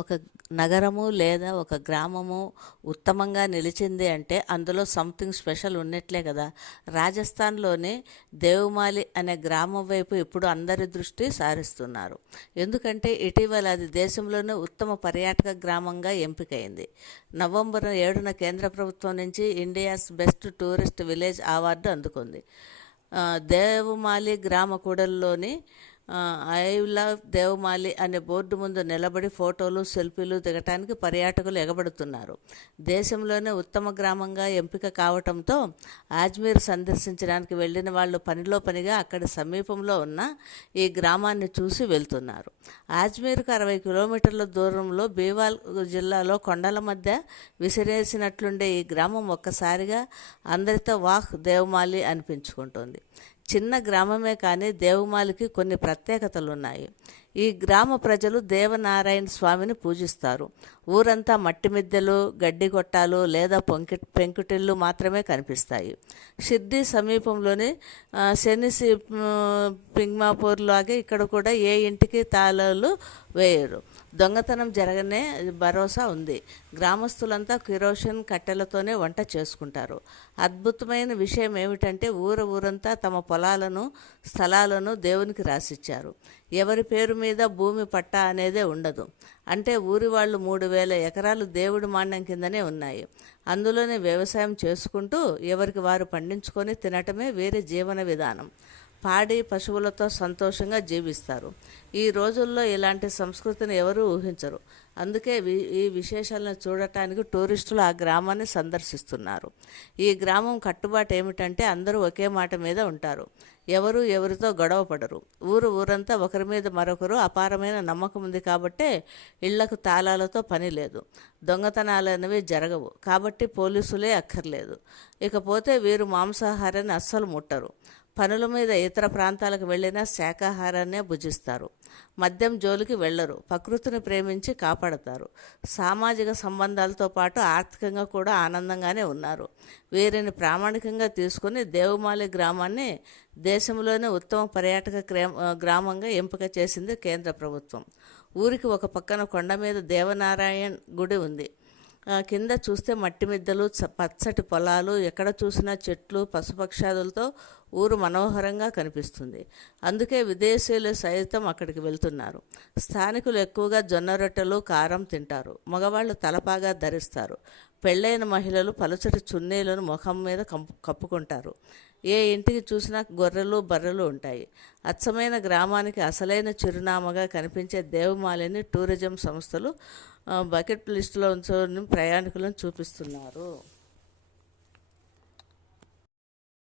ఒక నగరము లేదా ఒక గ్రామము ఉత్తమంగా నిలిచింది అంటే అందులో సంథింగ్ స్పెషల్ ఉన్నట్లే కదా. రాజస్థాన్లోని దేవమాలి అనే గ్రామం వైపు ఇప్పుడు అందరి దృష్టి సారిస్తున్నారు. ఎందుకంటే ఇటీవల అది దేశంలోనే ఉత్తమ పర్యాటక గ్రామంగా ఎంపికైంది. నవంబర్ ఏడున కేంద్ర ప్రభుత్వం నుంచి India's best tourist village award అందుకుంది. దేవమాలి గ్రామ కూడల్లోని ఐ లవ్ దేవమాలి అనే బోర్డు ముందు నిలబడి ఫోటోలు సెల్ఫీలు దిగటానికి పర్యాటకులు ఎగబడుతున్నారు. దేశంలోనే ఉత్తమ గ్రామంగా ఎంపిక కావటంతో అజ్మీర్ సందర్శించడానికి వెళ్ళిన వాళ్ళు పనిలో పనిగా అక్కడి సమీపంలో ఉన్న ఈ గ్రామాన్ని చూసి వెళ్తున్నారు. అజ్మీర్కు అరవై కిలోమీటర్ల దూరంలో బీవాల్ జిల్లాలో కొండల మధ్య విసిరేసినట్లుండే ఈ గ్రామం ఒక్కసారిగా అందరితో వాహ్ దేవమాలి అనిపించుకుంటుంది. చిన్న గ్రామమే కానీ దేవమాలికి కొన్ని ప్రత్యేకతలు ఉన్నాయి ఈ గ్రామ ప్రజలు దేవనారాయణ స్వామిని పూజిస్తారు. ఊరంతా మట్టి మిద్దెలు గడ్డి గొట్టాలు లేదా పొంకి పెంకుటిళ్ళు మాత్రమే కనిపిస్తాయి. షిర్డీ సమీపంలోని శని శనిసి పింగ్మాపూర్ లాగే ఇక్కడ కూడా ఏ ఇంటికి తాళాలు వేయరు. దొంగతనం జరగనే భరోసా ఉంది. గ్రామస్తులంతా కిరోషన్ కట్టెలతోనే వంట చేసుకుంటారు. అద్భుతమైన విషయం ఏమిటంటే ఊర ఊరంతా తమ పొలాలను స్థలాలను దేవునికి రాసిచ్చారు. ఎవరి పేరు మీద భూమి పట్టా అనేదే ఉండదు. అంటే ఊరి వాళ్ళు మూడు వేల ఎకరాలు దేవుడి మాండం కిందనే ఉన్నాయి. అందులోనే వ్యవసాయం చేసుకుంటూ ఎవరికి వారు పండించుకొని తినటమే వేరే జీవన విధానం. పాడి పశువులతో సంతోషంగా జీవిస్తారు. ఈ రోజుల్లో ఇలాంటి సంస్కృతిని ఎవరూ ఊహించరు. అందుకే ఈ విశేషాలను చూడటానికి టూరిస్టులు ఆ గ్రామాన్ని సందర్శిస్తున్నారు. ఈ గ్రామం కట్టుబాటు ఏమిటంటే అందరూ ఒకే మాట మీద ఉంటారు. ఎవరు ఎవరితో గొడవ పడరు. ఊరు ఊరంతా ఒకరి మీద మరొకరు అపారమైన నమ్మకం ఉంది కాబట్టే ఇళ్ళకు తాళాలతో పని లేదు. దొంగతనాలు అనేవి జరగవు. కాబట్టి పోలీసులే అక్కర్లేదు. ఇకపోతే వీరు మాంసాహారాన్ని అస్సలు ముట్టరు. పనుల మీద ఇతర ప్రాంతాలకు వెళ్ళినా శాకాహారాన్నే భుజిస్తారు. మద్యం జోలికి వెళ్ళరు. ప్రకృతిని ప్రేమించి కాపాడతారు. సామాజిక సంబంధాలతో పాటు ఆర్థికంగా కూడా ఆనందంగానే ఉన్నారు. వీరిని ప్రామాణికంగా తీసుకుని దేవమాలి గ్రామాన్ని దేశంలోనే ఉత్తమ పర్యాటక గ్రామంగా ఎంపిక చేసింది కేంద్ర ప్రభుత్వం. ఊరికి ఒక పక్కన కొండ మీద దేవనారాయణ గుడి ఉంది. కింద చూస్తే మట్టి మిద్దలు పచ్చటి పొలాలు ఎక్కడ చూసినా చెట్లు పశుపక్షాదులతో ఊరు మనోహరంగా కనిపిస్తుంది. అందుకే విదేశీయులు సైతం అక్కడికి వెళ్తున్నారు. స్థానికులు ఎక్కువగా జొన్న రొట్టెలు కారం తింటారు. మగవాళ్ళు తలపాగా ధరిస్తారు. పెళ్ళైన మహిళలు పలుచటి చున్నీలను ముఖం మీద కంపు కప్పుకుంటారు. ఏ ఇంటికి చూసినా గొర్రెలు బర్రెలు ఉంటాయి. అచ్చమైన గ్రామానికి అసలైన చిరునామాగా కనిపించే దేవమాలిని టూరిజం సంస్థలు బకెట్ లిస్టులో ఉంచుకొని ప్రయాణికులను చూపిస్తున్నారు.